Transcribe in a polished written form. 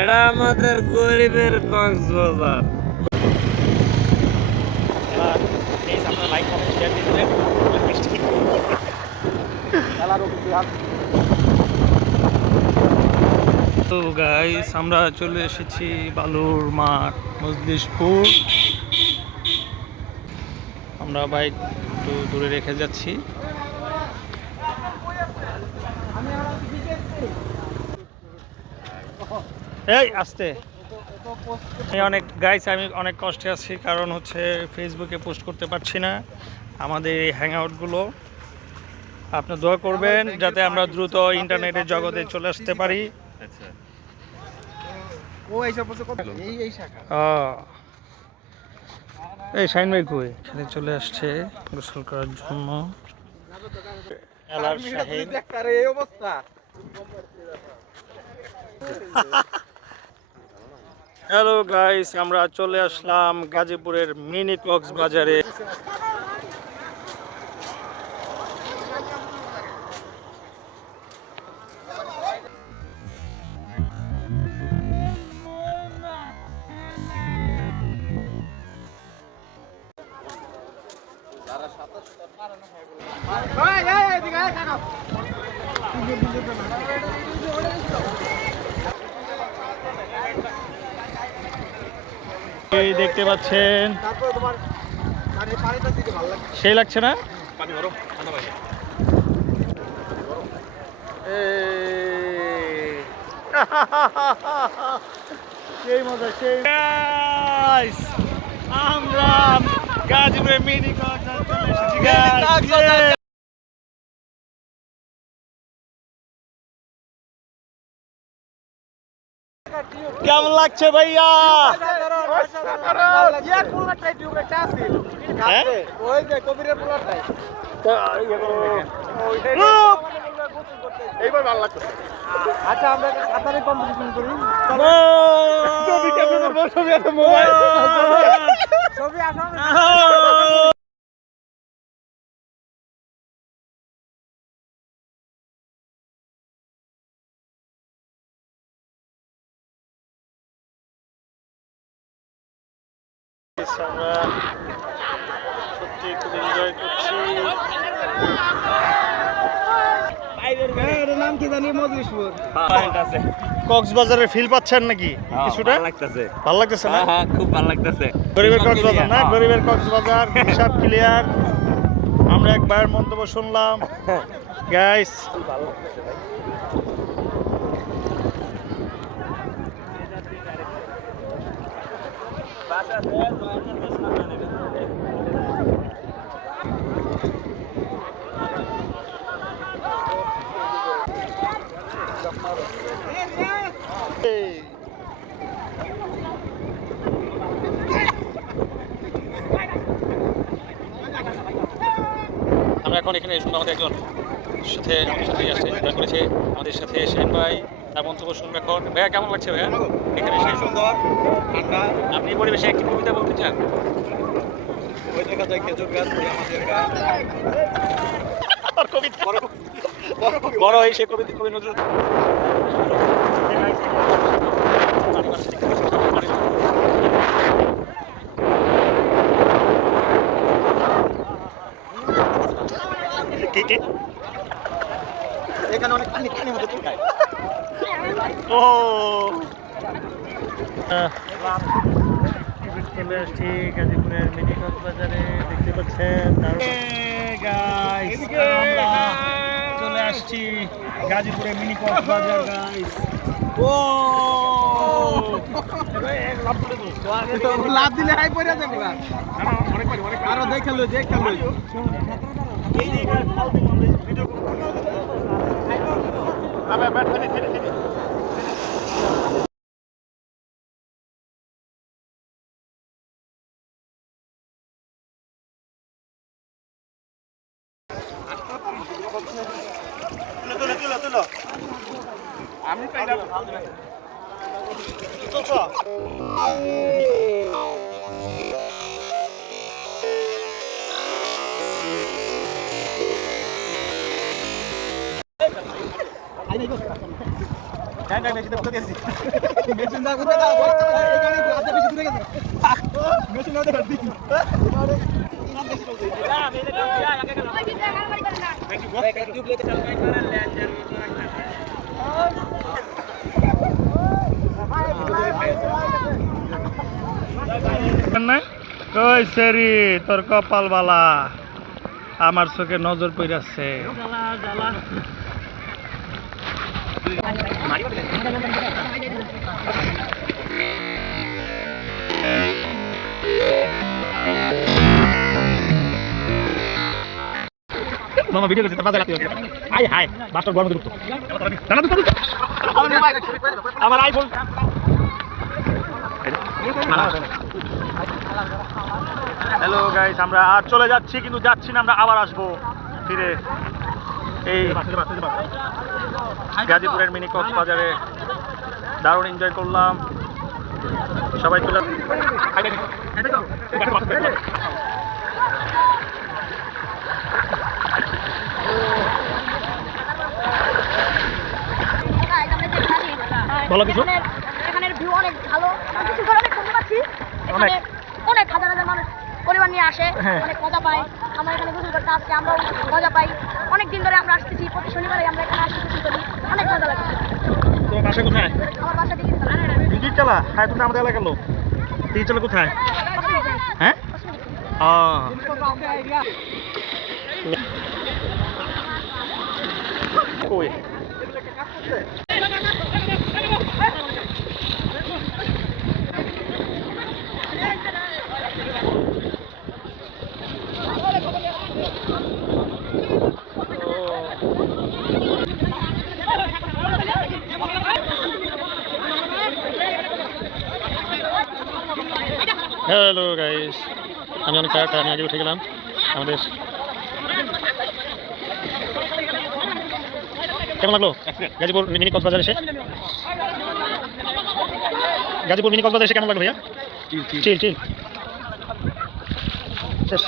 এটা আমাদের গরিবের কক্সবাজার। তো গাইস আমরা চলে এসেছি বালুর মাঠ মজলিশপুর। আমরা বাইক একটু দূরে রেখে যাচ্ছি। এই আস্তে আমি অনেক কষ্টে আছি, কারণ হচ্ছে ফেসবুকে পোস্ট করতে পারছি না আমাদের এই হ্যাংআউটগুলো। আপনি দোয়া করবেন যাতে আমরা দ্রুত ইন্টারনেটের জগতে চলে আসতে পারি। এই শাইন ভাই কই? এখানে চলে আসছে গোসল করার জন্য। হ্যালো গাইস, আমরা চলে আসলাম গাজীপুরের মিনি কক্সবাজারে। এই দেখতে পাচ্ছেন, সেই লাগছে না? সেই মজা, সেই আমরা গাজীপুরের মিনি কক্সবাজার চলে এসেছি। কেমন লাগছে ভাইয়া? এইবার ভালো লাগছে। আচ্ছা আমরা সাঁতারের কম্পিটিশন করি। ছবি আসো। আমরা সত্যি খুব এনজয় করছি। নাম কি জানি? মজলিশপুর। কক্সবাজারের ফিল পাচ্ছেন নাকি কিছুটা? ভালো লাগতেছে না? খুব ভালো লাগতেছে। গরিবের কক্সবাজার না, গরিবের কক্সবাজার হিসাব ক্লিয়ার। আমরা একবার মন্তব্য শুনলাম গাইস। আমরা এখন এখানে শুনবো আমাদের একজন সাথে আসছে, করেছে আমাদের সাথে শাহিন ভাই। তার মন্তব্য শুনবো এখন। ভাইয়া কেমন লাগছে ভাইয়া এখানে এসে? সুন্দর ঠান্ডা। আপনি পরিবেশে একটি কবিতা বলতে চান? ওই দেখা যায় খেজুর গাছ, কবিতা বড় এই সে কবি নজরুল। এখানে অনেক পানি মধ্যে চুকায়। ও চলে আসছি গাজীপুরের মিনি কক্সবাজারে, দেখতে পাচ্ছেন। চলে আসছি গাজীপুরের মিনি কক্সবাজার গাইস। ও লাভ দিলে হাই পড়ে যাবে। আরো দেখালো এই যে ভিডিও তুলো আমি কই সেরি তোর কপাল বালা আমার চোখে নজর পড়াচ্ছে মামা ভিডিও করতে বাজার লাগতে আই হাই বাস্টার গরম দুটো টানা দুটো আমার আইফোন হ্যালো গাইস আমরা আজ চলে যাচ্ছি কিন্তু যাচ্ছি না আমরা আবার আসবো ফিরে এই গাজীপুরের মিনি কক্সবাজারে দারুণ এনজয় করলাম সবাই চলে বলো কিছু এখানের ভিউ অনেক ভালো কিছু করে অনেক শুনতে পাচ্ছি এখানে অনেক হাজার হাজার মানুষ পরিবার নিয়ে আসে অনেক মজা পায় আমরা এখানে গোসল করতে আসছি আমরাও মজা পাই অনেক দিন ধরে আমরা আসতেছি প্রতি শনিবারে আমরা এখানে আসছি গোসল করি অনেক মজা লাগে তোমার বাসা কোথায় আমার বাসা দিকে টিকিট চালা হ্যাঁ তুমি আমাদের এলাকার লোক টিকিট চালা কোথায় হ্যাঁ ওই হ্যালো গাইস আমি অনেক টায়ার্ড আমি আগে উঠে গেলাম আমাদের কেমন লাগলো গাজীপুর মিনি কক্সবাজার এসে গাজীপুর মিনি কক্সবাজার এসে কেমন লাগলো ভাইয়া চিল চিল শেষ